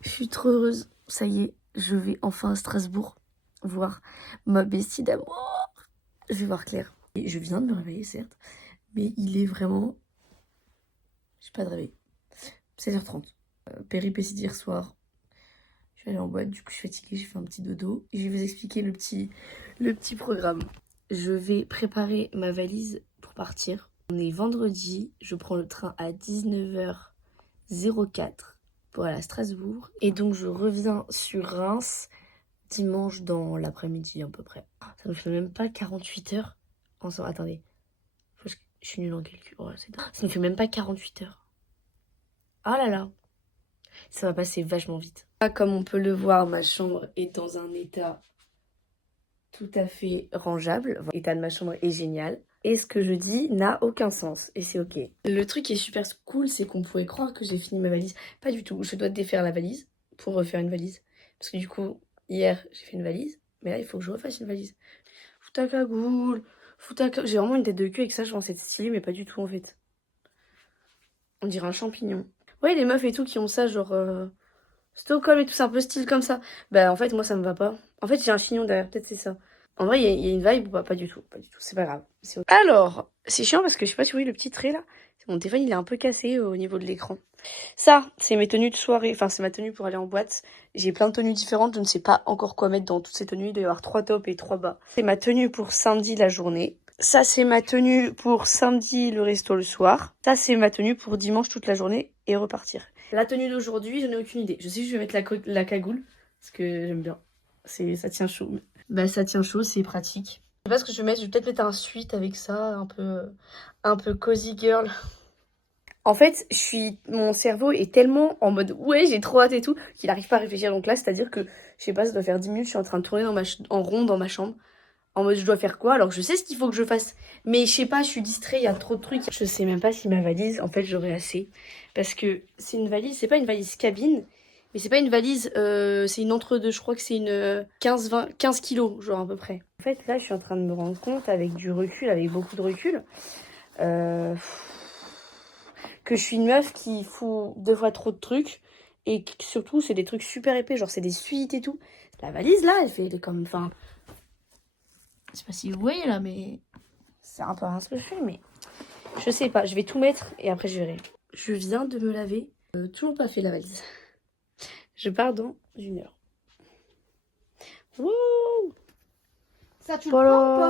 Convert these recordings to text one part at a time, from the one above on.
Je suis trop heureuse. Ça y est, je vais enfin à Strasbourg voir ma bestie d'amour. Je vais voir Claire. Et je viens de me réveiller, certes, mais il est vraiment... J'ai pas de réveil. 16h30. Péripétie d'hier soir. Je suis allée en boîte, du coup je suis fatiguée, j'ai fait un petit dodo. Et je vais vous expliquer le petit programme. Je vais préparer ma valise pour partir. On est vendredi, je prends le train à 19h04 pour aller à Strasbourg. Et donc je reviens sur Reims dimanche dans l'après-midi à peu près. Ça ne fait même pas 48 heures. Ensemble, attendez. Je suis nulle en calcul. Oh, ça ne fait même pas 48 heures. Ah là là. Ça va passer vachement vite. Comme on peut le voir, ma chambre est dans un état tout à fait rangeable. L'état de ma chambre est génial. Et ce que je dis n'a aucun sens. Et c'est ok. Le truc qui est super cool, c'est qu'on pourrait croire que j'ai fini ma valise. Pas du tout. Je dois défaire la valise pour refaire une valise. Parce que du coup, hier, j'ai fait une valise. Mais là, il faut que je refasse une valise. Fous ta cagoule. J'ai vraiment une tête de cul avec ça. Je pense être stylée, mais pas du tout en fait. On dirait un champignon. Ouais, les meufs et tout qui ont ça, genre... Stockholm et tout, c'est un peu style comme ça. Bah en fait moi ça me va pas. En fait j'ai un chignon derrière, peut-être c'est ça. En vrai il y a une vibe ou pas du tout, c'est pas grave. Alors, c'est chiant parce que je sais pas si vous voyez le petit trait là. Mon téléphone il est un peu cassé au niveau de l'écran. Ça, c'est mes tenues de soirée, enfin c'est ma tenue pour aller en boîte. J'ai plein de tenues différentes, je ne sais pas encore quoi mettre dans toutes ces tenues. Il doit y avoir 3 tops et 3 bas. C'est ma tenue pour samedi la journée. Ça c'est ma tenue pour samedi le resto le soir. Ça c'est ma tenue pour dimanche toute la journée et repartir. La tenue d'aujourd'hui, je n'ai aucune idée. Je sais que je vais mettre la cagoule, parce que j'aime bien. Ça tient chaud. Bah ça tient chaud, c'est pratique. Je sais pas ce que je vais mettre, je vais peut-être mettre un sweat avec ça, un peu cozy girl. En fait, mon cerveau est tellement en mode ouais, j'ai trop hâte et tout, qu'il n'arrive pas à réfléchir. Donc là, c'est-à-dire que, je sais pas, ça doit faire 10 minutes, je suis en train de tourner en rond dans ma chambre. En mode je dois faire quoi alors je sais ce qu'il faut que je fasse. Mais je sais pas, je suis distrait, il y a trop de trucs. Je sais même pas si ma valise, en fait j'aurai assez. Parce que c'est une valise, c'est pas une valise cabine. Mais c'est pas une valise, c'est une entre-deux. Je crois que c'est une 15 kilos, genre à peu près. En fait là je suis en train de me rendre compte avec du recul, avec beaucoup de recul. Que je suis une meuf qui fout 2 fois trop de trucs. Et surtout c'est des trucs super épais, genre c'est des suites et tout. La valise là, elle est comme... Enfin... Je sais pas si vous voyez là, mais c'est un peu un ce que je fais, mais je sais pas. Je vais tout mettre et après je verrai. Je viens de me laver. Toujours pas fait la valise. Je pars dans 1 heure. Wouh! Ça, tu le prends ou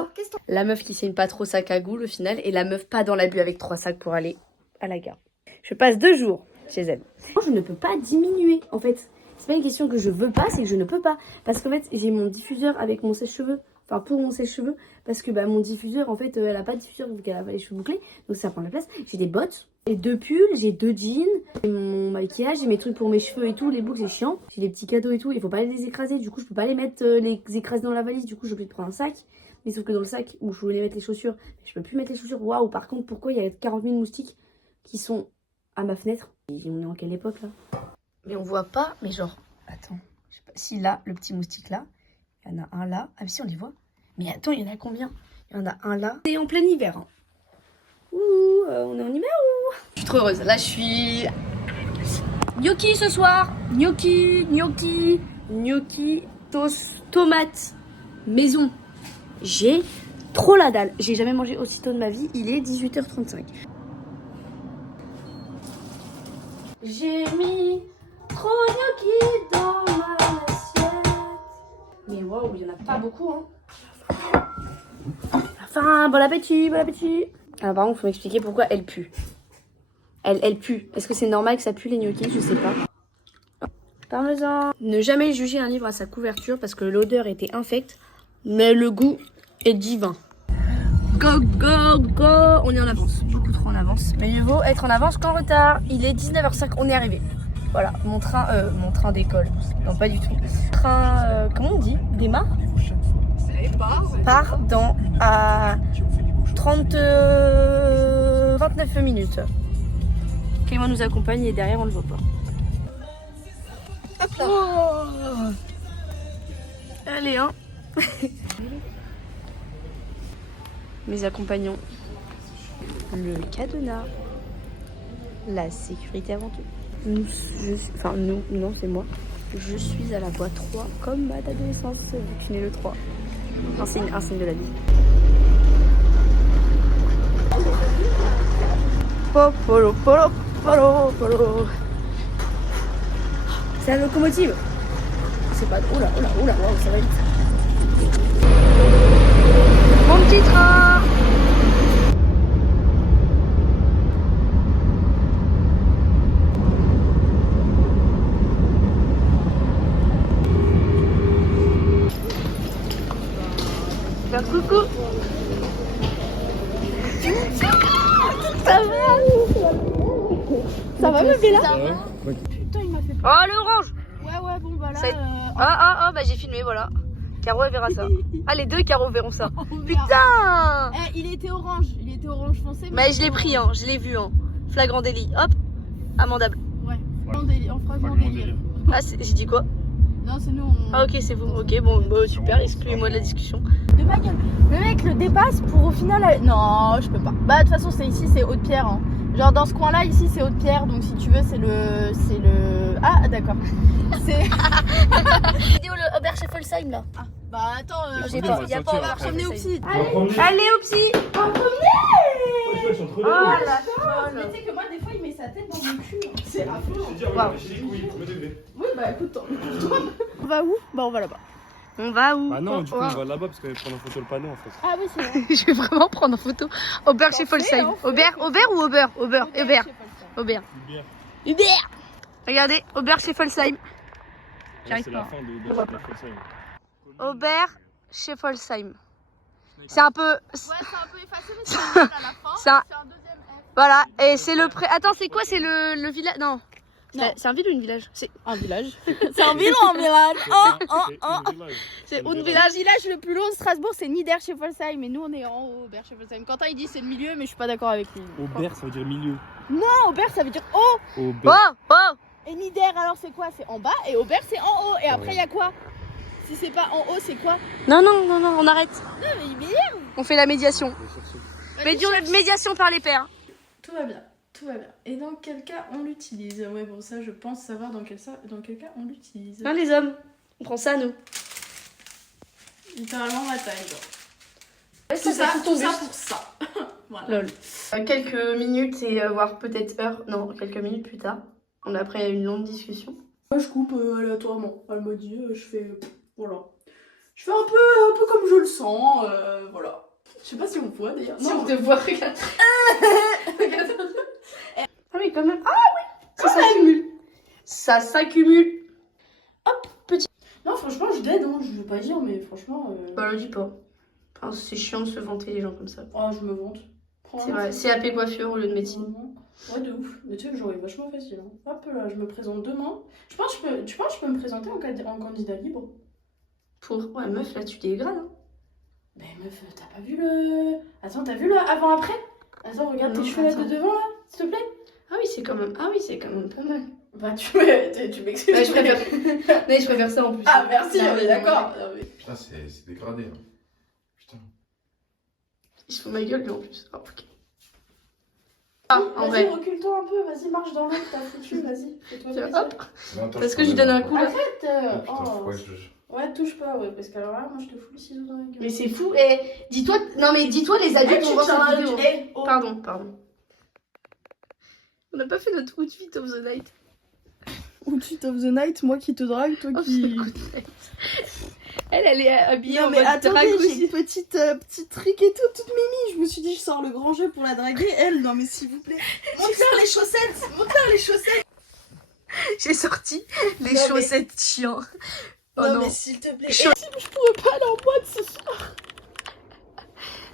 pas? La meuf qui saigne pas trop sa cagoule au final et la meuf pas dans l'abus avec 3 sacs pour aller à la gare. Je passe 2 jours chez elle. Je ne peux pas diminuer en fait. C'est pas une question que je veux pas, c'est que je ne peux pas. Parce qu'en fait, j'ai mon diffuseur avec mon sèche-cheveux. Enfin, pour mon sèche-cheveux. Parce que bah, mon diffuseur, en fait, elle a pas de diffuseur vu qu'elle a pas les cheveux bouclés. Donc ça prend de la place. J'ai des bottes, j'ai 2 pulls, j'ai 2 jeans, j'ai mon maquillage, j'ai mes trucs pour mes cheveux et tout. Les boucles, c'est chiant. J'ai des petits cadeaux et tout. Il faut pas les écraser. Du coup, je peux pas les mettre, les écraser dans la valise. Du coup, je vais prendre un sac. Mais sauf que dans le sac où je voulais mettre les chaussures, je peux plus mettre les chaussures. Waouh, par contre, pourquoi il y a 40 000 moustiques qui sont à ma fenêtre? Et on est en quelle époque là? Mais on voit pas, mais genre, attends, je sais pas, si là, le petit moustique là, il y en a un là, ah mais si on les voit. Mais attends, il y en a combien? Il y en a un là. C'est en plein hiver. Hein. Ouh, on est en hiver ou? Je suis trop heureuse. Là, je suis gnocchi ce soir. Gnocchi, tomate, maison. J'ai trop la dalle. J'ai jamais mangé aussitôt de ma vie. Il est 18h35. J'ai mis trop gnocchi dans ma assiette. Mais waouh, il y en a pas beaucoup, hein. Enfin, bon appétit, bon appétit. Alors par contre, faut m'expliquer pourquoi elle pue. Elle pue. Est-ce que c'est normal que ça pue les gnocchis? Je sais pas. Parmesan. Ne jamais juger un livre à sa couverture parce que l'odeur était infecte, mais le goût est divin. Go, go, go. On est en avance, beaucoup trop en avance. Mais mieux vaut être en avance qu'en retard. Il est 19h05, on est arrivé. Voilà, mon train d'école. Non, pas du tout. Train, comment on dit? Démarre? Part dans à 29 minutes. Clément nous accompagne et derrière on le voit pas. Hop là. Oh. Allez hein. Mes accompagnants. Le cadenas. La sécurité avant tout. Nous, non, c'est moi. Je suis à la voie 3 comme ma date de naissance, vu que je suis née le 3. Un signe de la vie. Polo, polo, polo, polo. C'est la locomotive. C'est pas... Oula, waouh, ça va vite. Mon petit train. Faire coucou. Ça va? Ça va, ma Bella? Putain, il m'a fait Oh, l'orange. Ouais, bon, bah là. Bah j'ai filmé, voilà. Caro, elle verra ça. Ah, les deux Caro verront ça. Oh, merde. Putain! Il était orange foncé. Mais je l'ai pris, hein, je l'ai vu, hein. Flagrant délit. Hop, amendable. Ouais, en fragment délire. Ah, j'ai dit quoi? Non, c'est nous. Ah, ok, c'est vous. Ok, bon, bah, super, excluez-moi de la discussion. De ma gueule. Le mec le dépasse pour au final. Non, je peux pas. Bah, de toute façon, c'est ici, c'est Haute-Pierre. Hein. Genre, dans ce coin-là, ici, c'est Haute-Pierre. Donc, si tu veux, c'est le. Ah, d'accord. C'est. Vidéo le Aubert Scheffelsheim là. Ah, bah, attends, J'ai pas, y a pas Aubert promener au Scheffelsheim. psy. Allez au psy! Oh la folle! Mais tu sais que moi, des fois, il met sa tête dans mon cul. C'est affolant. Wow. Oui, bah, écoute, on va où? Bah, on va là-bas. On va où? Ah non, du coup, on va là-bas parce qu'on va prendre en photo le panneau en fait. Ah, oui, c'est vrai. Je vais vraiment prendre en photo Aubert Scheffelsheim. Aubert ou Aubert? Aubert. Hubert. Regardez, Aubert Scheffelsheim. J'arrive C'est pas. la fin de Scheffelsheim. Aubert Scheffelsheim. C'est un peu. Ouais, c'est un peu effacé, mais c'est à la fin. C'est un- C'est un deuxième F. Voilà, et c'est le pré. Attends, c'est quoi? C'est le village. Non. Non. C'est un ville ou une village? C'est Un village. C'est un village, un village. c'est Le une village. village le plus long de Strasbourg, c'est Niederscheffelsheim. Mais nous, on est en haut, Oberscheffelsheim. Quentin, il dit c'est le milieu, mais je suis pas d'accord avec lui. Aubert, ça veut dire milieu. Non, Aubert, ça veut dire haut. Aubert. Oh. Et Nieder, alors c'est quoi? C'est en bas. Et Aubert, c'est en haut. Et après, il y a quoi? Si c'est pas en haut, c'est quoi? Non, on arrête. Non, mais il m'énerve. On fait la médiation. Médiation par les pairs. Tout va bien. Et dans quel cas on l'utilise? Ouais, bon, ça, je pense savoir dans quel cas on l'utilise. Hein, les hommes? On prend ça, nous. Littéralement ma taille, genre. Tout ça pour ça. Voilà. Lol. Quelques minutes et voire peut-être heures. Non, quelques minutes plus tard. On a après une longue discussion. Moi, je coupe aléatoirement. Elle m'a dit, je fais. Voilà. Je fais un peu comme je le sens. Voilà. Je sais pas si on voit d'ailleurs. Si on te voit, regarde. Regarde. Ah oui, quand même. Ah oui, ça s'accumule. Ça s'accumule. Hop, petit. Non, franchement, je l'aide, hein. Je veux pas dire, mais franchement. Bah, le dis pas. Enfin, c'est chiant de se vanter les gens comme ça. Oh, je me vante. C'est vrai. CAP coiffure au lieu de médecine. Ouais, de ouf. Mais tu sais que j'aurais vachement facile. Hein. Hop là, je me présente demain. Tu penses que je peux me présenter en candidat libre? Pour. Ouais, meuf, là, tu dégrades. Hein. Mais meuf, t'as pas vu le. Attends, t'as vu le avant-après? Attends, regarde tes Non, cheveux là attends. de devant, là, s'il te plaît. Ah oui, c'est quand même pas mal. Bah, tu m'excuses. Ouais, je préfère. Mais je préfère ça en plus. Ah, merci, Ah, on est d'accord. Non, mais- Putain, c'est dégradé. Hein. Putain. Il se fout ma gueule, lui, en plus. Oh, ok. Ah, en Vas-y, vrai. recule-toi un peu, vas-y, marche dans l'autre, t'as foutu, vas-y. Fais-toi Tiens, plaisir. hop. Non, attends, Parce que je lui donne un coup, là. Arrête Ah, putain, oh. ouais, Ouais, touche pas, ouais, parce qu'alors là, moi, je te fous le ciseau dans la gueule. Mais c'est fou. Et dis-toi. Non, mais dis-toi, les adultes vont voir cette vidéo. Eh, oh. Pardon. On n'a pas fait notre outfit of the night. Outfit of the night, moi qui te drague, toi Oh, qui. c'est good night. Elle est habillée Non en mais mode attendez, drag j'ai aussi. une petite trick et tout, toute mimi. Je me suis dit, je sors le grand jeu pour la draguer. Elle, non mais s'il vous plaît. Montre-leur les chaussettes. Montre-leur les chaussettes. J'ai sorti les Non, mais- chaussettes chiants. Oh non, non. mais s'il te plaît. Chaud. Je pourrais pas aller en boîte ce soir.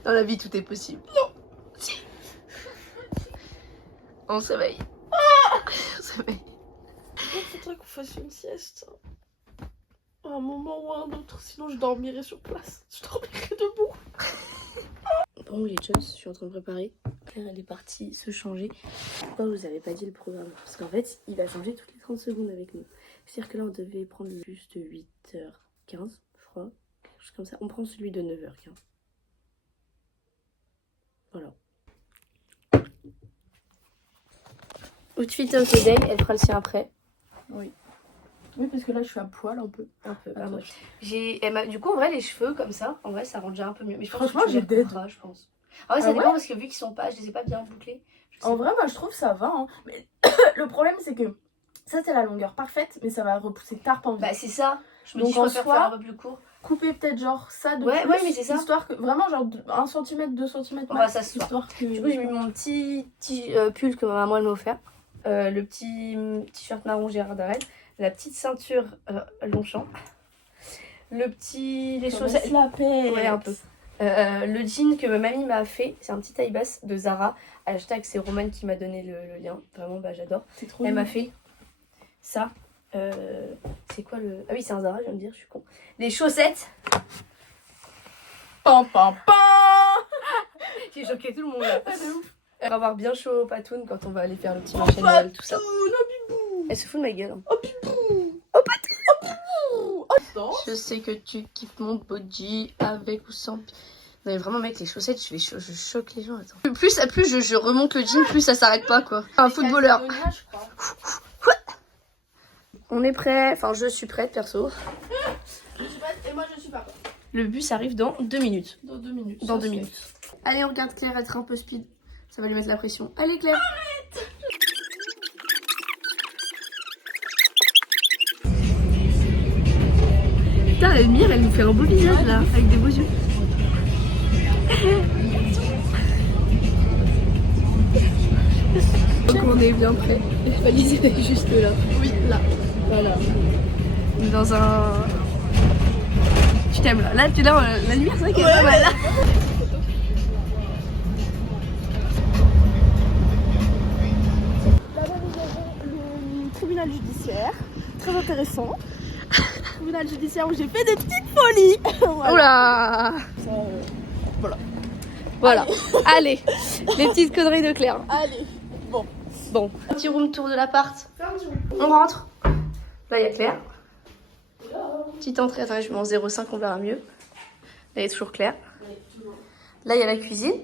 Dans la vie, tout est possible. Non. On s'éveille. On s'éveille. Il faudrait qu'on fasse une sieste. À un moment ou à un autre, sinon je dormirai sur place. Je dormirai debout. Bon, les jeunes, je suis en train de préparer. Claire, elle est partie se changer. Pourquoi vous avez pas dit le programme? Parce qu'en fait, il va changer toutes les 30 secondes avec nous. C'est-à-dire que là, on devait prendre le bus de 8h15, je crois. Quelque chose comme ça. On prend celui de 9h15. Voilà. Outfit of the day, elle fera le sien après. Oui, parce que là, je suis à poil un peu. Un peu. Ah, Ouais. Du coup, en vrai, les cheveux comme ça, en vrai, ça rend déjà un peu mieux. Mais je pense Franchement, que tu j'ai les dead. recouperas, je pense. En vrai, ça Ah dépend ouais parce que vu qu'ils sont pas, je les ai pas bien bouclés. En vrai, moi, je trouve ça va. Hein. Mais le problème, c'est que ça, c'est la longueur parfaite, mais ça va repousser tard pendant. Bah, c'est ça. Je me Donc, dis, je en préfère soi, faire un peu plus court. Couper peut-être genre ça de Ouais, plus, ouais, mais c'est ça. histoire que vraiment genre 1 cm, 2 cm Bah, ça se voit. histoire que... Du coup, j'ai mis mon petit pull que ma maman elle m'a offert. Le petit t-shirt marron Gérard Darel. La petite ceinture Longchamp. Les chaussettes. la paix. Ouais, un peu. Le jean que ma mamie m'a fait, c'est un petit taille basse de Zara. Hashtag c'est Romane qui m'a donné le lien. Vraiment, bah j'adore. C'est trop Elle mignon. m'a fait ça. C'est quoi le... Ah oui, c'est un Zara, je viens de dire, je suis con. Les chaussettes. Pam pam pam. J'ai choqué tout le monde là. On va avoir bien chaud au patoun quand on va aller faire le petit marché de Noël, tout ça. Elle se fout de ma gueule. Oh non. Je sais que tu kiffes mon body avec ou sans. Non mais vraiment mec, les chaussettes, je choque les gens. Attends. Plus je remonte le jean, plus ça s'arrête pas quoi. Un footballeur. On est prêt, enfin je suis prête perso. Je suis prête et moi je suis pas prête. Le bus arrive dans 2 minutes. Dans 2 minutes. Dans 2 minutes. Allez, on regarde Claire être un peu speed. Ça va lui mettre la pression. Allez Claire. Putain, Elmire, elle nous fait un beau visage là, avec des beaux yeux. Donc on est bien prêt. La valise est juste là. Oui, là. Voilà. Dans un... Je t'aime là. Là, la lumière, c'est vrai qu'elle est pas mal là. Là-bas, nous avons le tribunal judiciaire. Très intéressant. Tribunal judiciaire où j'ai fait des petites folies. Voilà. Oula. Ça, Voilà. Allez. Les petites conneries de Claire. allez. Bon. Petit room tour de l'appart. On rentre. Là, il y a Claire. Petite entrée. Attends, je mets en 0,5, on verra mieux. Là, il y a toujours Claire. Là, il y a la cuisine.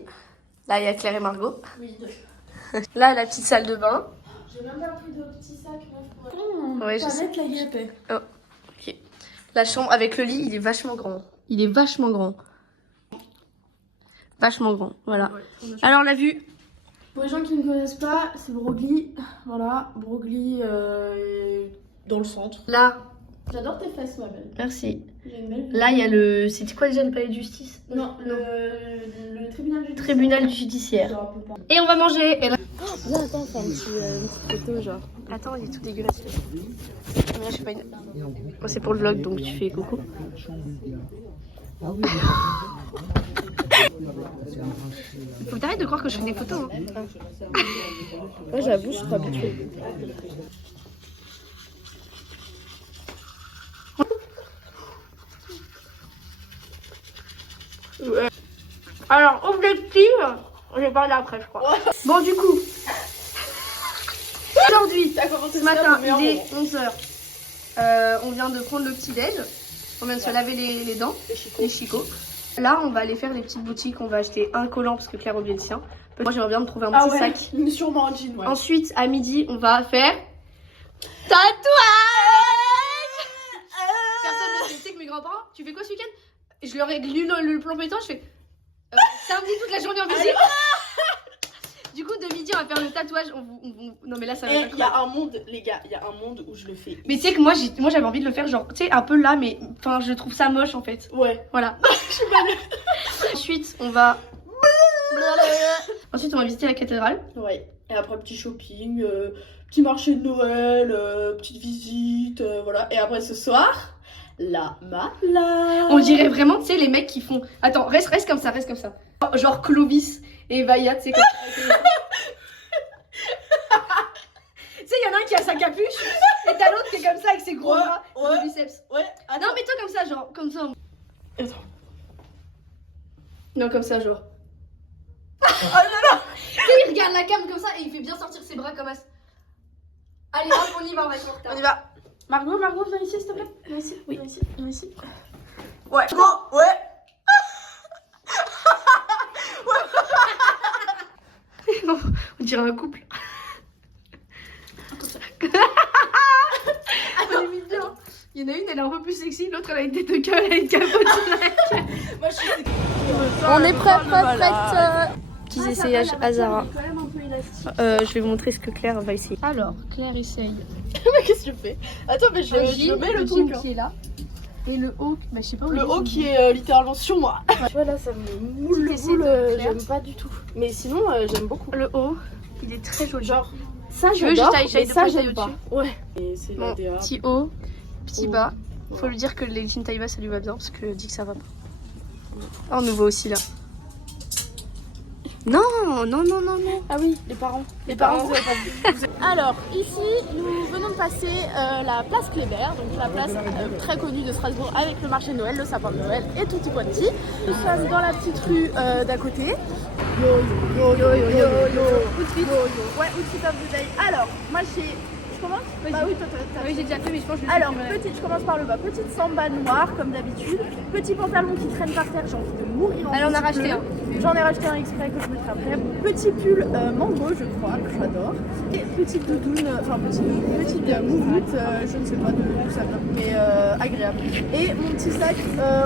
Là, il y a Claire et Margot. Oui. Là, la petite salle de bain. J'ai même pas pris de petit sac neuf. Ouais, je sais. Mettre la guêpe. Ok. La chambre avec le lit, il est vachement grand. Il est vachement grand. Vachement grand, voilà. Alors, la vue. Pour les gens qui ne connaissent pas, c'est Broglie. Voilà, Broglie dans le centre. Là, J'adore tes fesses, ma belle. merci. J'ai une belle vue. Là, il y a le... C'était quoi déjà le palais de justice? Non, le tribunal judiciaire. Tribunal judiciaire. Genre, on peut pas. Et on va manger. Et là... Attends, c'est une petite photo, genre. Attends, il est tout dégueulasse. Mais là, je sais pas une... Moi, c'est pour le vlog, donc tu fais coucou. Faut que t'arrêtes de croire que je fais des photos. Hein. Ouais, j'avoue, je suis pas habituée. Alors, objectif, je vais parler après, je crois. Bon, du coup, aujourd'hui, ce matin, il est 11h. On vient de prendre le petit-déj. On vient de se laver les dents, les chicots. Là, on va aller faire les petites boutiques. On va acheter un collant parce que Claire a oublié le sien. Moi, j'aimerais bien me trouver un petit sac. Sûrement un jean, ouais. Ensuite, à midi, on va faire tatouage. Personne ne sait. Tu sais que mes grands-parents, tu fais quoi ce week-end? Je leur ai lu le plan pétant, je fais samedi toute la journée en visite. Du coup, de midi, on va faire le tatouage. Non, mais là, ça va Et être il y a un monde, les gars, il y a un monde où je le fais. Mais tu sais que moi j'avais envie de le faire genre, tu sais, un peu là, mais enfin, je trouve ça moche en fait. Ouais. Voilà. Ensuite, on va visiter la cathédrale. Ouais. Et après, petit shopping, petit marché de Noël, petite visite, voilà. Et après, ce soir, la mala. On dirait vraiment, tu sais, les mecs qui font... Attends, reste comme ça, reste comme ça. Genre Clovis et Vaya, tu sais, comme... Tu sais, il y en a un qui a sa capuche et t'as l'autre qui est comme ça avec ses gros bras de biceps. Ouais. Non, mais toi comme ça, genre, comme ça. Attends. Non, comme ça, genre. Oh non, non. Tu sais, il regarde la cam comme ça et il fait bien sortir ses bras comme ça. Allez, hop, on y va, on va être en retard. On y va. Margot, viens ici, s'il te plaît. Viens ici. Oui. Viens ici. Ouais. Go. Ouais. On dirait un couple. On limite bien. Il y en a une, elle est un peu plus sexy, l'autre, elle a une tête de gueule, elle a une capote. Moi, je suis... On est prêt. Petits essayages à Zara. quand même un peu élastique. Je vais vous montrer ce que Claire va essayer. Alors, Claire essaye. Mais qu'est-ce que tu fais? Attends, mais je mets le truc. Qui est là. Et le haut, bah, je sais pas où Le il est. haut qui est littéralement sur moi. Tu vois là, ça me moule le essai boule, de Claire. j'aime pas du tout. Mais sinon, j'aime beaucoup. Le haut, il est très joli. Genre, ça Tu veux j'adore, juste mais de ça poser j'aime pas. au-dessus. Ouais. Et c'est la Bon, DA. petit haut, petit Haut. bas. Faut Ouais. lui dire que les leggings taille basse ça lui va bien parce que dit que ça va pas. Oh, on nous voit aussi là. Non. Ah oui, les parents. Les parents, vous avez pas vu. Alors, ici, nous venons de passer la place Kléber, donc la place très connue de Strasbourg avec le marché de Noël, le sapin de Noël et tutti quanti. Nous sommes dans la petite rue d'à côté. Outfit. Ouais, outfit of the day. Alors, moi j'ai... Je commence? Bah oui, toi t'as... Oui, j'ai déjà fait mais je pense que je Alors, je commence par le bas. Petite samba noire, comme d'habitude. Petit pantalon qui traîne par terre, j'ai envie de mourir en Alors, on a petit racheté bleu. un. J'en ai racheté un exprès que je mettrai après. Petit pull mango, je crois, que j'adore. Et petite doudoune, enfin petite moumoute, je ne sais pas d'où ça vient, mais agréable. Et mon petit sac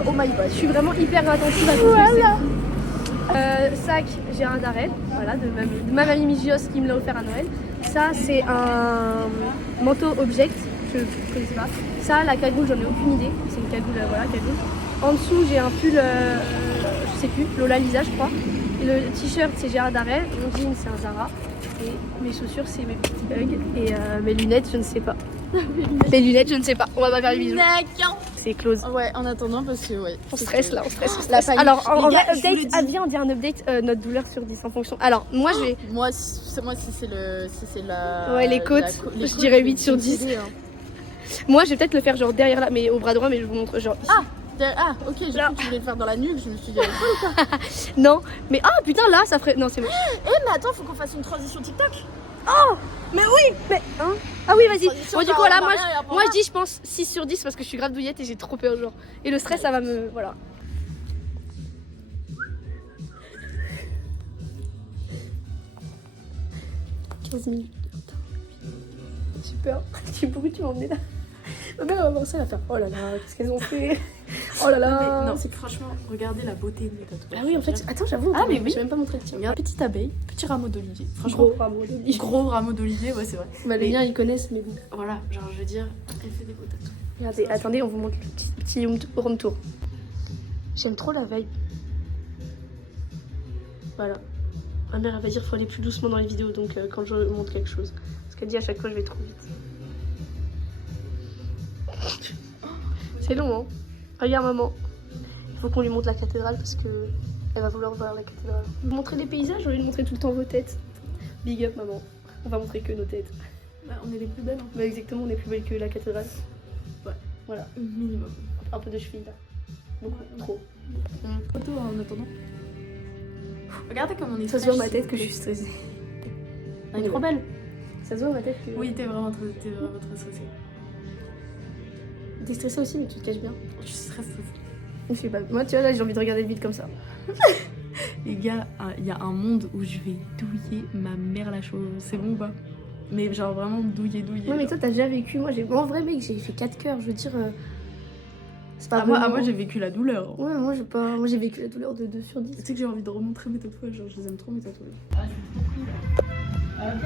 au maillot. Je suis vraiment hyper attentive à tout Voilà. sac Gérard Darret, voilà, de ma mamie Migios qui me l'a offert à Noël. Ça, c'est un manteau object, je ne connaissais pas. Ça, la cagoule, j'en ai aucune idée. C'est une cagoule, voilà, cagoule. En dessous, j'ai un pull, je sais plus, Lola Lisa, je crois. Et le t-shirt, c'est Gérard Darret. Mon jean, c'est un Zara. Et mes chaussures, c'est mes petits bugs. Et mes lunettes, je ne sais pas. Les lunettes, je ne sais pas. On va pas faire les bisous. C'est close. Ouais, en attendant, parce que ouais. On stresse là, on stresse. La panique. Alors, en Les vrai, gars, je vous le update, dis. viens, on dit un update, notre douleur sur 10 en fonction. Alors, moi, je vais. Moi, si c'est la... Ouais, les côtes, je dirais 8 sur 10. Moi, je vais peut-être le faire genre derrière là, mais au bras droit, mais je vous montre genre. Ah, ok, j'ai cru que tu voulais le faire dans la nuque, je me suis dit... Non, mais ah putain, là, ça ferait. Non, c'est moche. mais attends, faut qu'on fasse une transition TikTok. Mais oui, mais. Hein ah oui, vas-y. Transition Bon, du par coup, là, en arrière et après en moi, bas. je dis, je pense 6 sur 10 parce que je suis grave douillette et j'ai trop peur, genre. Et le stress, ça va me. Voilà. Super. Pourquoi tu m'as emmené là? Ma mère va voir ça, elle va faire oh là là, qu'est-ce qu'elles ont fait? Oh là là. Non, c'est franchement, regardez la beauté de mes tatouages. Ah oui, en fait, attends, j'avoue. Ah, mais oui. J'ai même pas montré le tien. Regarde, petite abeille, petit rameau d'olivier. Franchement, Gros rameau d'olive. gros rameau d'olivier, ouais, c'est vrai. Bah, les Mais- miens, ils connaissent, mais bon. Voilà, genre, je veux dire, elle fait des beaux tatouages. Regardez, attendez, on vous montre le petit room tour. J'aime trop la vibe. Voilà. Ma mère, elle va dire qu'il faut aller plus doucement dans les vidéos, donc quand je montre quelque chose. Parce qu'elle dit à chaque fois, je vais trop vite. C'est long, hein. Regarde, maman. Il faut qu'on lui montre la cathédrale parce que elle va vouloir voir la cathédrale. Vous montrer des paysages, au lieu de montrer tout le temps vos têtes. Big up, maman. On va montrer que nos têtes. Bah, on est les plus belles, hein. Bah, exactement, on est plus belle que la cathédrale. Ouais. Voilà. Minimum. Un peu de cheville là. Beaucoup, trop. Photo en attendant. Regardez comme on est Ça se voit fraîche, ma tête que je c'est- suis stressée. On est trop belle. Ça se voit ma tête que. Oui, t'es vraiment très stressée. T'es stressée aussi, mais tu te caches bien. Je suis très stressée. Je sais pas. Moi, tu vois, là, j'ai envie de regarder le vide comme ça. Les gars, il y a un monde où je vais douiller ma mère la chose. C'est bon ou pas? Mais genre vraiment douiller. Ouais, mais toi, t'as déjà vécu. Moi, en vrai, mec, j'ai fait 4 cœurs. Je veux dire. C'est pas moi, vraiment- j'ai vécu la douleur. Ouais, moi, j'ai pas. Moi, j'ai vécu la douleur de 2 sur 10. Tu sais que j'ai envie de remontrer mes tatouages, genre je les aime trop mes tatouages.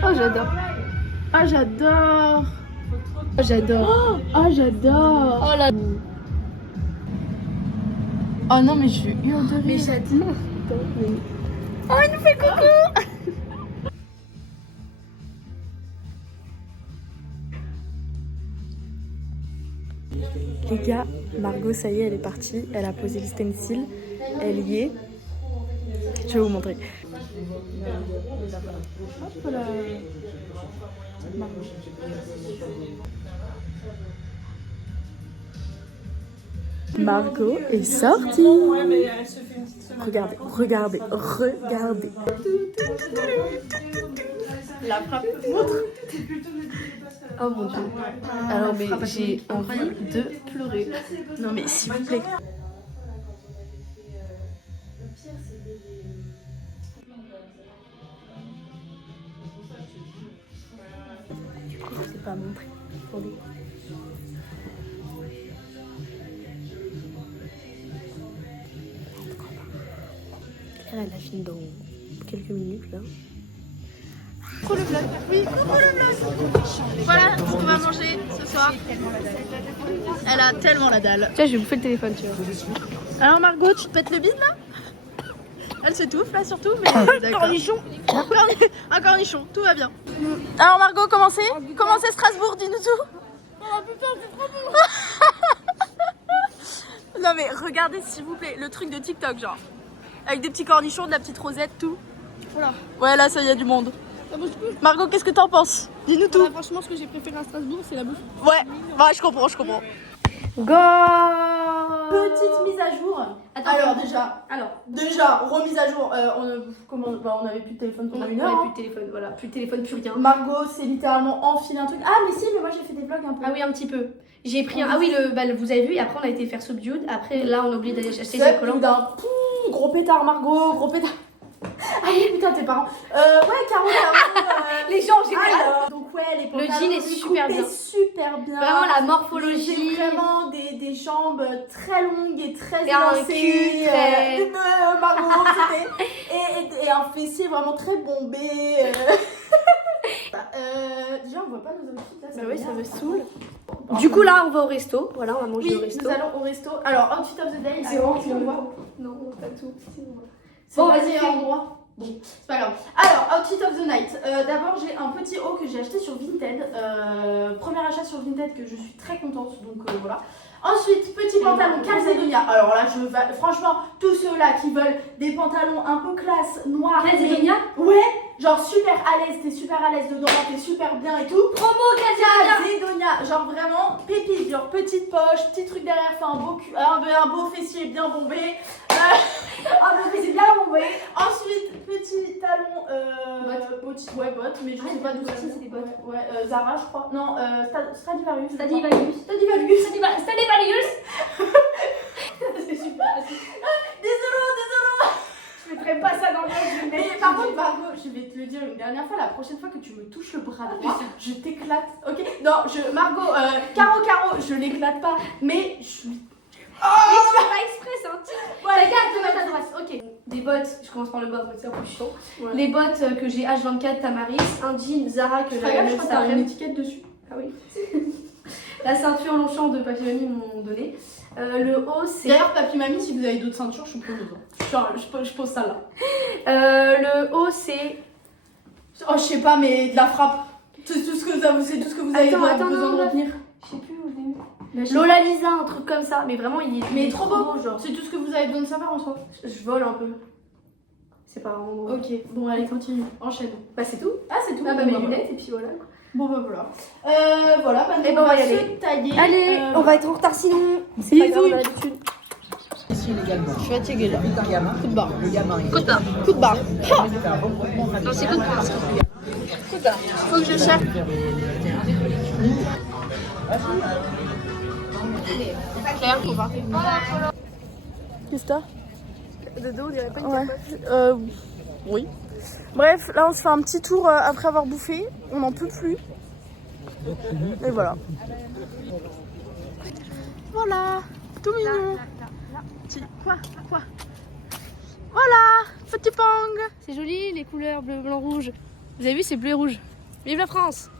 Oh, j'adore. Ah, j'adore. Oh, j'adore. Ah, j'adore. Oh là. Oh non, mais je hurle de Mais rire. j'adore. Oh, il nous fait coucou. Les gars, Margot, ça y est, elle est partie. Elle a posé le stencil. Elle y est. Je vais vous montrer. Hop là. Margot est sortie. Regardez, regardez, regardez. La frappe. Oh mon dieu. Alors, mais j'ai envie de pleurer. Non mais s'il vous plaît. t'ai pas montré. Attendez. Claire, elle a fini dans quelques minutes là. Coucou le vlog. Oui, coucou le vlog. Voilà ce qu'on va manger ce soir. Elle a tellement la dalle. Tiens, je vais bouffer le téléphone, tu vois. Alors Margot, tu te pètes le bide là? Elle s'étouffe là surtout, mais cornichon. Un cornichon, tout va bien. Alors Margot, comment c'est Strasbourg, dis-nous tout. Oh putain, c'est trop beau. Non mais regardez s'il vous plaît, le truc de TikTok genre. Avec des petits cornichons, de la petite rosette, tout. Voilà. Ouais là ça y a du monde. Margot, qu'est-ce que t'en penses? Dis-nous tout. Franchement, ce que j'ai préféré à Strasbourg, c'est la bouffe. Ouais, je comprends. Go. Petite mise à jour. Attends, Alors déjà, remise à jour. On avait plus de téléphone pendant une heure. plus de téléphone, voilà, plus de téléphone, plus rien. Margot s'est littéralement enfilé un truc. Ah mais si, mais moi j'ai fait des vlogs un peu. Ah oui, un petit peu. J'ai pris un. Ah oui, vous avez vu, et après on a été faire Subdued. Après là, on a oublié d'aller acheter des collants. D'un gros pétard, Margot, gros pétard. Ah oui, putain, tes parents. Ouais, Caro. Les gens en général. Donc ouais, les Le pantalons jean est super bien. super bien. Vraiment la morphologie. J'ai vraiment des jambes très longues et très Et un élancées. cul très... Margot, c'était... et un fessier vraiment très bombé. Déjà, on voit pas nos outfits là. Bah oui, ça me saoule. Bon, Du coup, là, on va au resto. Voilà, on va manger oui, au resto. nous allons au resto. Alors, outfit of the day. C'est alors, bon, tu le vois? Non, pas tout. Bon, Bon, vas-y, vas-y, endroit. Bon, c'est pas grave. Alors, outfit of the night. D'abord, j'ai un petit haut que j'ai acheté sur Vinted. Premier achat sur Vinted que je suis très contente. Donc voilà. Ensuite, petit pantalon Calzedonia. Alors là, franchement, tous ceux-là qui veulent des pantalons un peu classe, noirs. Calzedonia? Ouais, genre super à l'aise, t'es super à l'aise dedans, t'es super bien et tout. Promo Calzedonia. Calzedonia, genre vraiment pépite, genre petite poche, petit truc derrière, fait un beau fessier bien bombé. Ah, mais c'est bien bombé. Ensuite, petit talon, bottes, mais je sais pas d'où ça c'est des bottes. Ouais, Zara, je crois. Non, Stradivarius. Stradivarius. Stradivarius. Stradivarius. C'est super. Désolé. Je mettrais pas ça dans le jeu. Mais par contre, Margot, je vais te le dire une dernière fois, la prochaine fois que tu me touches le bras droit, je t'éclate. Ok? Non, Margot, Caro, je l'éclate pas, mais je suis. Mais c'est pas exprès, c'est un tir. Voilà, Regarde, de mettre à droite. Ok. Des bottes, je commence par le bas, c'est un peu chiant. Ouais. Les bottes que j'ai H24 Tamaris, un jean Zara que Je j'avais crois que t'as une même étiquette dessus. Ah oui. La ceinture Longchamp de Papy Mamie m'ont donné. Le haut, c'est. D'ailleurs, papy, mamie, si vous avez d'autres ceintures, je suis preneuse. Je pose ça là. Le haut, c'est. Oh, je sais pas, mais de la frappe. C'est tout ce que vous avez Attends, besoin de non, retenir. Je sais plus où je l'ai mis. Lola Lisa, un truc comme ça. Mais vraiment, il est. Mais trop beau, genre. C'est tout ce que vous avez besoin de savoir en soi. Je vole un peu. C'est pas vraiment drôle. Ok, bon, allez, continue. Enchaîne. Bah, c'est tout. Ah, c'est tout. Ah, bah, Bon, mes bah, lunettes, et puis voilà. Bon, bah voilà. Voilà, bah, Et on ben, on va va y se aller. tailler. Allez, on va être en retard sinon. C'est pas grave, on a l'habitude. Je suis fatiguée là. Coup de barre. Coup de barre. Coup de barre. Non, c'est coup de barre. Coup de barre. Faut que je cherche. Claire, faut voir. Qu'est-ce que t'as? De dos, on dirait pas une Ouais. capote. Oui. Bref, là on se fait un petit tour après avoir bouffé. On n'en peut plus. Et voilà. Voilà. Tout mignon. Petit. Quoi? Voilà. Petit pang. C'est joli les couleurs bleu, blanc, rouge. Vous avez vu, c'est bleu et rouge. Vive la France.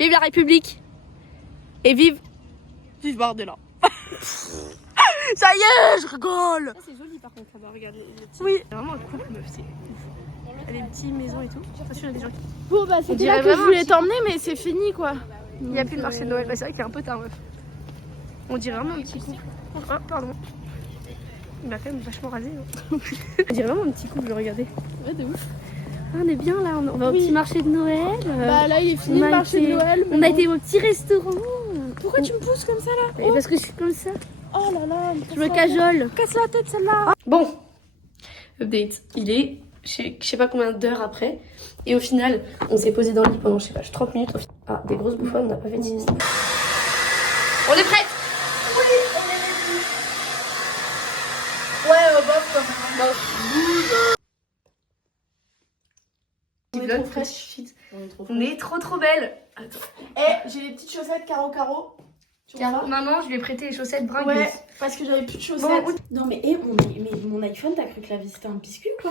Vive la République. Et vive. Vive Bardella. Ça y est, je rigole. Ça, c'est joli par contre là-bas, regarde. Oui. C'est vraiment un couple meuf, c'est ouf. Elle a des petites maisons et tout. Je suis sûre, il y a des gens qui. Bon bah On c'était dirait là que je vraiment voulais un petit- t'emmener mais c'est fini quoi. Il n'y a plus de marché de Noël. Bah, c'est vrai qu'il est un peu tard, meuf. On dirait vraiment un petit couple. Oh, pardon. Il m'a quand même vachement rasé. Hein. On dirait vraiment un petit couple, regardez. Ouais de ouf. Ah, on est bien là, on va au Oui. petit marché de Noël. Bah là il est fini on le a marché été- de Noël. mais On a bon. été au petit restaurant. Pourquoi tu me pousses comme ça là? Et parce que je suis comme ça. Oh là là, Je me cajole. casse la tête celle-là. Bon, update. Il est, je sais pas combien d'heures après. Et au final, on s'est posé dans le lit pendant, je sais pas, 30 minutes. Ah, des grosses bouffonnes, on n'a pas fait de sieste. On est prête? Ouais, bof. On est trop vlog fraîches. suite. On est trop On est trop belles. Attends. Et j'ai les petites chaussettes carreau. Tu vois ça? Maman, je lui ai prêté les chaussettes bringueuses. Ouais, parce que j'avais plus de chaussettes. Bon, non mais, mon iPhone, t'as cru que la vie c'était un biscuit quoi?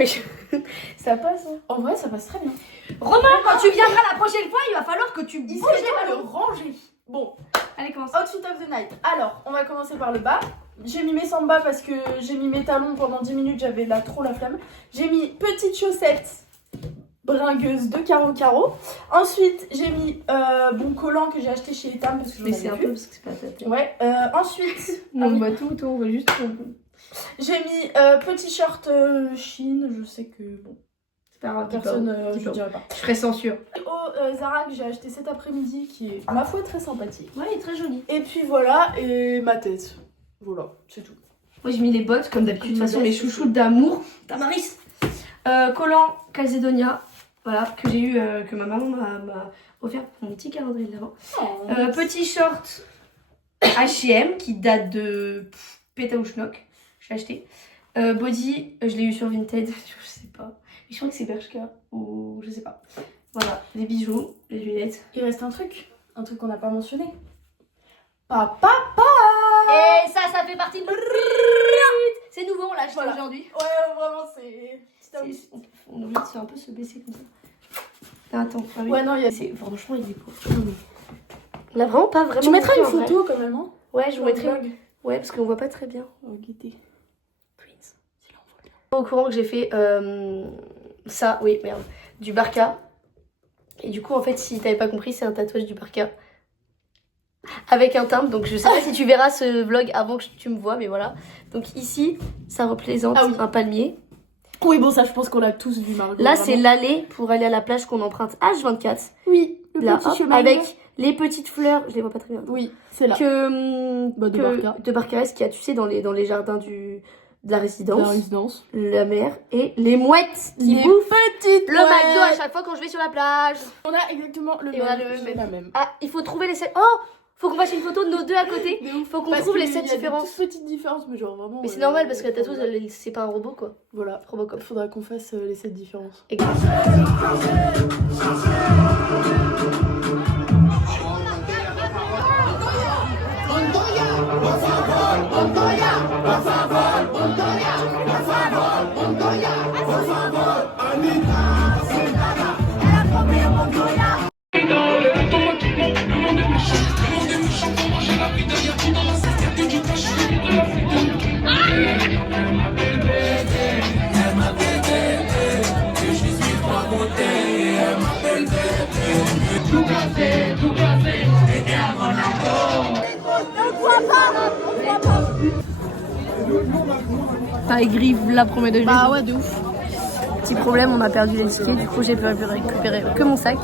Ça passe, hein. En vrai, ça passe très bien. Romain, quand tu viendras la prochaine fois, il va falloir que tu Il bouges serait les temps de ballons. le ranger. Bon, Allez, commence. outfit of the night. Alors, on va commencer par le bas. J'ai mis mes sambas parce que j'ai mis mes talons pendant 10 minutes, j'avais trop la flamme. J'ai mis petites chaussettes bringueuses de carreau. Ensuite, j'ai mis bon collant que j'ai acheté chez Etam parce que Mais j'en c'est avais un plus. peu parce que c'est pas ta tête. Ouais, ensuite, Non, on voit tout, on voit juste. j'ai mis petit short Chine, je sais que bon, C'est pas grave, personne, dis je pas. dirais pas. Je ferai censure. Au Zara que j'ai acheté cet après-midi qui est, ma foi, très sympathique. Ouais, il est très joli. Et puis voilà, et ma tête. Voilà, c'est tout. Moi, j'ai mis les bottes comme d'habitude. De toute façon, mes chouchoutes d'amour. Tamaris. Collant Calzedonia. Voilà, que j'ai eu, que ma maman m'a offert pour mon petit calendrier de l'avant. Petit short H&M qui date de Pétaouchnok. Je l'ai acheté. Body, je l'ai eu sur Vinted. Je sais pas. Mais je crois que c'est Bershka ou je sais pas. Voilà, les bijoux, les lunettes. Il reste un truc qu'on n'a pas mentionné. Papa. Et ça fait partie de notre C'est nouveau, on l'a acheté Voilà. aujourd'hui. Ouais, vraiment, c'est. On oublie de un peu se baisser comme ça. Ah, attends, ah oui. Ouais, non, il y a. Franchement, il est beau. On a vraiment pas vraiment. Tu mettras une montré en photo quand même, hein? vrai. Ouais, je vous mettrai. Vlog. Ouais, parce qu'on voit pas très bien. Oh, guetter. Au courant que j'ai fait ça, oui, merde, du Barca. Et du coup, en fait, si t'avais pas compris, c'est un tatouage du Barca. Avec un timbre, donc je sais pas si tu verras ce vlog avant que tu me vois, mais voilà. Donc ici, ça représente un palmier. Oui, bon, ça, je pense qu'on l'a tous vu, Margot. Là, vraiment. c'est l'allée pour aller à la plage qu'on emprunte H24. Oui, le Là, petit hop, chemin. avec les petites fleurs, je les vois pas très bien. Oui, c'est là. De Barca. De Barcarès, qu'il y a, tu sais, dans les jardins de la résidence. La résidence. La mer et les mouettes qui Les bouffent petites le mouettes. McDo à chaque fois quand je vais sur la plage. On a exactement le Et même. on a le même. C'est la même. Ah, il faut trouver les 7. Oh, faut qu'on fasse une photo de nos deux à côté. De ouf. Faut qu'on Parce trouve que les il 7 y a des différences. toutes petites différences, mais genre vraiment. Mais c'est normal parce que la tatoueuse, c'est pas un robot quoi. Voilà. Robocop. Il faudra qu'on fasse les 7 différences. Pas aigri, la première degré. Bah ouais, de ouf. Petit problème, on a perdu les tickets. Du coup, j'ai pu récupérer que mon sac,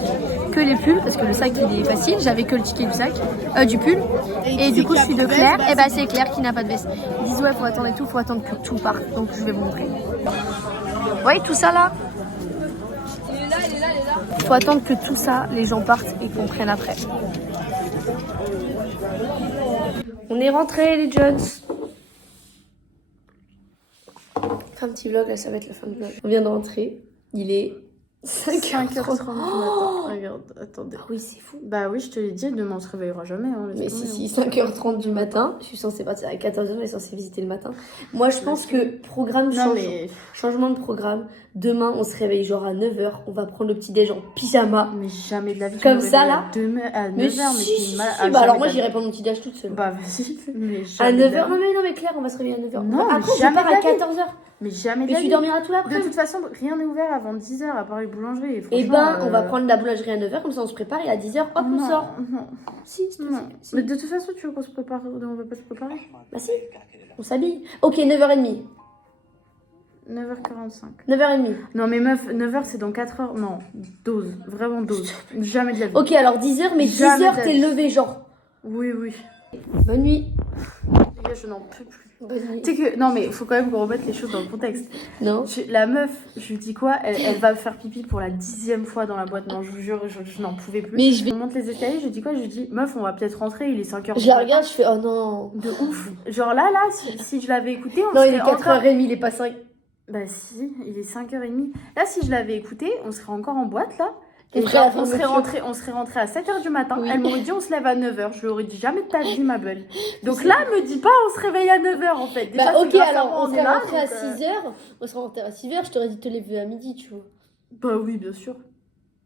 que les pulls, parce que le sac il est facile. J'avais que le ticket du sac, du pull. Et du coup, je suis de Claire. Et bah, c'est Claire qui n'a pas de veste. Ils disent, ouais, faut attendre et tout, faut attendre que tout parte. Donc, je vais vous montrer. Vous voyez tout ça là? Faut attendre que tout ça, les gens partent et qu'on prenne après. On est rentrés, les Jones. Un petit vlog, là, ça va être la fin du vlog. On vient de rentrer. Il est 5h30 du matin. Regarde, attendez. Ah oui, c'est fou. Bah oui, je te l'ai dit, demain on se réveillera jamais. Hein, Mais si, 5h30 du matin. Je suis censée partir à 14h, je suis censée visiter le matin. Moi, je pense que changement de programme. Demain, on se réveille genre à 9h. On va prendre le petit déj en pyjama. Mais jamais de la vie. Comme ça, là. À 9h, Mais si, bah alors moi, j'irai prendre mon petit déj toute seule. Bah vas-y. Mais À jamais de la 9h, vie. non mais Claire, on va se réveiller à 9h. Non, mais après, je jamais pars de à la vie. 14h. Mais jamais de Mais la tu vie. dormiras tout De l'après. toute façon, rien n'est ouvert avant 10h à part les boulangeries. Et Et ben, on va prendre la boulangerie à 9h, comme ça on se prépare et à 10h, hop, on sort. Non. Si, Non. si. Mais de toute façon, tu veux qu'on se prépare? On va pas se préparer. Bah si, on s'habille. Ok, 9h30. 9h45. 9h30. Non mais meuf, 9h c'est dans 4h. Non, dose. Vraiment dose. Jamais de la vie. Ok, alors 10h, mais Jamais 10h, de t'es la levé, genre. Oui, oui. Bonne nuit. Les gars, je n'en peux plus. Bonne nuit. Tu sais que, non mais faut quand même qu'on remette les choses dans le contexte. Non. La meuf, je lui dis quoi, elle va faire pipi pour la 10e fois dans la boîte. Non, je vous jure, je n'en pouvais plus. Mais je vais. On monte les escaliers, je lui dis quoi, je lui dis meuf, on va peut-être rentrer, il est 5h. Je la regarde, je fais oh non. De ouf. Genre là, si je l'avais écouté, on Non, il serait est encore... 4h30, il est pas 5. Bah si, il est 5h30. Là, si je l'avais écouté, on serait encore en boîte, là. Et Après la genre, on serait fermeture. rentré à 7h du matin. Oui. Elle m'aurait dit on se lève à 9h. Je lui aurais dit jamais de ta vie, ma belle. Donc là, elle me dit pas on se réveille à 9h en fait. Déjà, Bah c'est ok, grâce à alors moi, on est serait là, rentré à donc, 6h. On serait rentré à 6h, je t'aurais dit de te lever à midi, tu vois. Bah oui, bien sûr.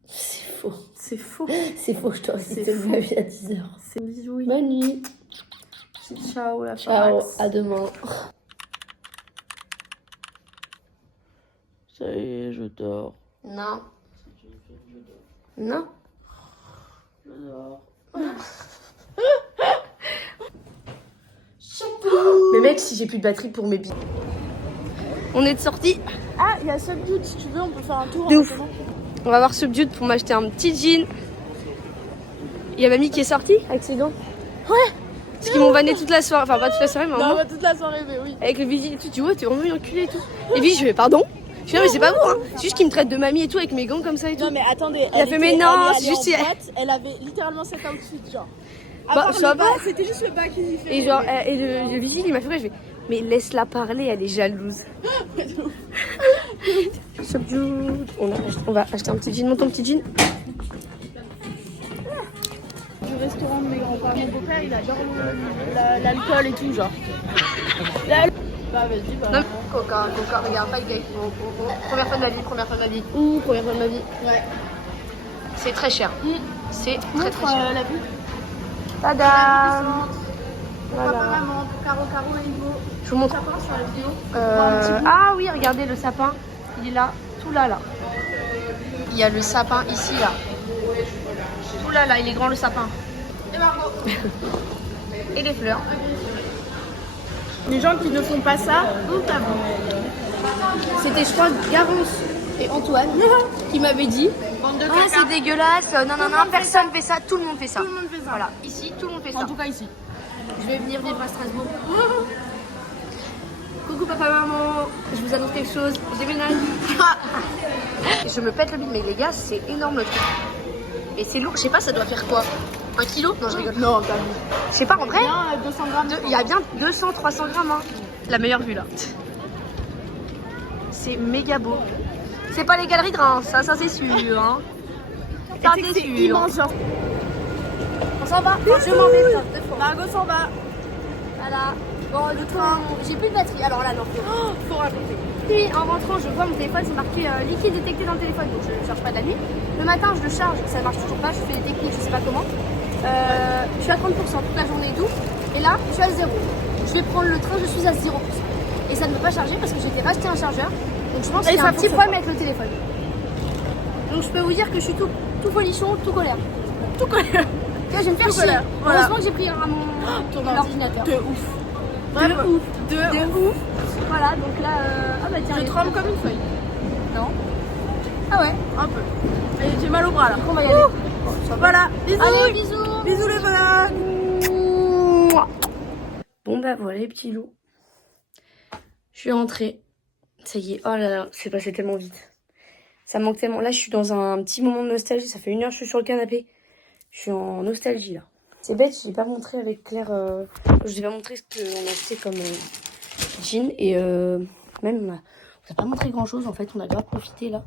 C'est faux. C'est faux. C'est faux, je t'aurais dit de te C'est faux. lever à 10h. C'est bisous. Bonne nuit. Ciao, la Ciao, Farax. à demain. Ça y est, je dors. Non. Non. Je dors. Mais mec, si j'ai plus de batterie pour mes billes. On est de sortie. Ah, il y a Subdued, si tu veux, on peut faire un tour. De en ouf. attendant. On va voir Subdued pour m'acheter un petit jean. Il y a mamie qui est sortie avec ses dents. Ouais. Parce qu'ils m'ont vanné toute la soirée. Enfin, pas toute la soirée, mais Non, vraiment. bah, toute la soirée, mais oui. Avec le vigile et tout, tu vois, t'es vraiment une enculée et tout. Et puis je fais pardon. Je fais non, mais c'est pas vous, hein. C'est juste qu'ils me traitent de mamie et tout avec mes gants comme ça et tout. Non, mais attendez. Il a fait, mais non, c'est juste. Elle avait littéralement cet outfit, genre. Bah, ça va. C'était juste le bas qui différait. Et genre, et le vigile il m'a fait, ouais, je fais, mais laisse-la parler, elle est jalouse. Subdued. On va acheter un petit jean, monte ton petit jean. Du restaurant de mes grands-parents. Mon beau-père, il adore l'alcool et tout, genre. Bah, vas-y, bah. Non, Coca, regarde, pas le gars. Première fois de ma vie, première fois de ma vie. Ouh, première fois de ma vie. Ouais. C'est très cher. C'est très Montre cher. la vue. Tadam. Pour papa, Voilà. maman, pour Caro et Hugo. Je vous montre. Sapin sur la vidéo. Ah oui, regardez le sapin. Il est là, tout là, là. Il y a le sapin ici, là. Tout là, là, il est grand le sapin. Et Margot. Et les fleurs. Les gens qui ne font pas ça, honte à vous. C'était, je crois, Garance et Antoine qui m'avaient dit Bande de ah, caca. c'est dégueulasse, non, personne fait ça, tout le monde fait ça. Tout le monde fait ça. Voilà, ici, tout le monde fait ça. En tout cas, ici. Je vais venir vivre à Strasbourg. Coucou papa, maman, je vous annonce quelque chose, je déménage. Je me pète le bide, mais les gars, c'est énorme le truc. Et c'est lourd, je sais pas, ça doit faire quoi 1 kilo? Non, je rigole. Non, t'as vu. Je sais pas, en vrai, Bien 200 grammes. il y a bien 200-300 grammes. Hein. La meilleure vue là. C'est méga beau. C'est pas les galeries de Reims, ça c'est sûr. Hein. Ça C'est c'est sûr. immense, genre. On s'en va, je m'en vais ça, 2 fois. Margot s'en va. Voilà. Bon, du coup, j'ai plus de batterie. Alors là, non. Faut raconter. Puis en rentrant, je vois mon téléphone, c'est marqué liquide détecté dans le téléphone, donc je ne charge pas de la nuit. Le matin, je le charge, ça marche toujours pas, je fais des techniques, je sais pas comment. Je suis à 30% toute la journée et tout. Et là, je suis à 0. Je vais prendre le train, je suis à 0%. Et ça ne veut pas charger parce que j'ai été racheter un chargeur. Donc je pense qu'il y a un petit problème avec le téléphone. Donc je peux vous dire que je suis tout folichon, tout colère. Tout colère. Tu vois, je vais me faire chier. colère, voilà. Heureusement que j'ai pris Ton l'ordinateur. De ouf. Vraiment. De ouf. Voilà, donc là, ah bah tiens, Je tremble comme une feuille. Non. Ah ouais. Un peu. Et j'ai mal au bras là. On va y aller. Voilà. Bisous. Allez, bisous. Bisous les bananes. Bon bah voilà les petits loups. Je suis rentrée. Ça y est. Oh là là, c'est passé tellement vite. Ça manque tellement. Là, je suis dans un petit moment de nostalgie. Ça fait 1 heure que je suis sur le canapé. Je suis en nostalgie là. C'est bête, je n'ai pas montré avec Claire. Je n'ai pas montré ce qu'on a acheté comme jean. Et même, on n'a pas montré grand chose en fait. On a grave profité là.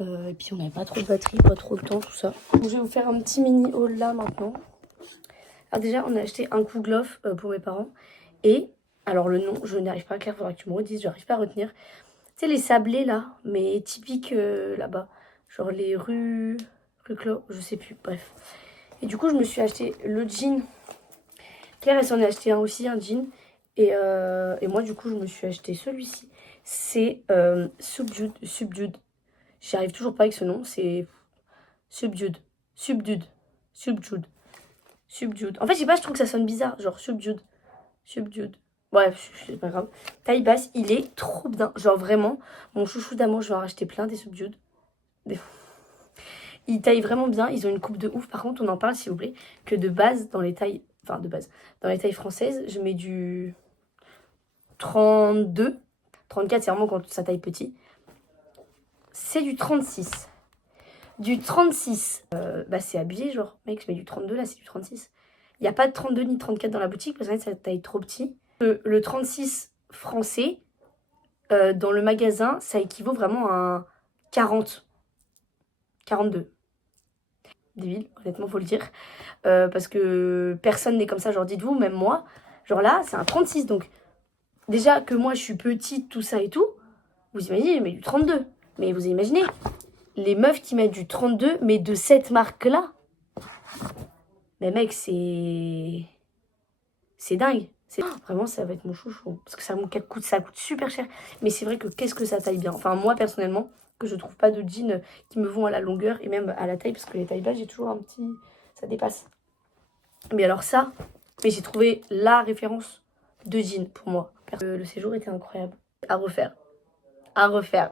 Et puis on n'avait pas trop de batterie, pas trop de temps, tout ça. Donc, je vais vous faire un petit mini haul là maintenant. Alors déjà, on a acheté un kouglof pour mes parents. Et, alors le nom, je n'arrive pas, Claire, il faudra que tu me redises, je n'arrive pas à retenir. Tu sais, les sablés là, mais typiques là-bas. Genre les rues Clos, je sais plus, bref. Et du coup, je me suis acheté le jean. Claire, elle s'en est acheté un aussi, un jean. Et moi, du coup, je me suis acheté celui-ci. C'est Subdued. J'y arrive toujours pas avec ce nom, c'est Subdued. En fait, je sais pas, je trouve que ça sonne bizarre. Genre Subdued. Bref, c'est pas grave. Taille basse, il est trop bien. Genre vraiment, mon chouchou d'amour, je vais en racheter plein des Subdued. Ils taillent vraiment bien, ils ont une coupe de ouf. Par contre, on en parle s'il vous plaît, que de base, dans les tailles, dans les tailles françaises, je mets du 32. 34, c'est vraiment quand ça taille petit. C'est du 36. Du 36, c'est abusé, genre, mec, je mets du 32, là, c'est du 36. Il n'y a pas de 32 ni 34 dans la boutique, parce que ça taille trop petit. Le 36 français, dans le magasin, ça équivaut vraiment à un 40, 42. Débile, honnêtement, faut le dire. Parce que personne n'est comme ça, genre dites-vous, même moi. Genre là, c'est un 36, donc déjà que moi je suis petite, tout ça et tout, vous imaginez, mais du 32. Mais vous imaginez, les meufs qui mettent du 32, mais de cette marque-là, mais mec, c'est dingue. Vraiment, ça va être mon chouchou. Parce que ça coûte super cher. Mais c'est vrai que qu'est-ce que ça taille bien. Enfin, moi, personnellement, que je trouve pas de jeans qui me vont à la longueur et même à la taille. Parce que les tailles basses, j'ai toujours un petit... Ça dépasse. Mais alors ça, mais j'ai trouvé la référence de jean pour moi. Le séjour était incroyable. À refaire. À refaire.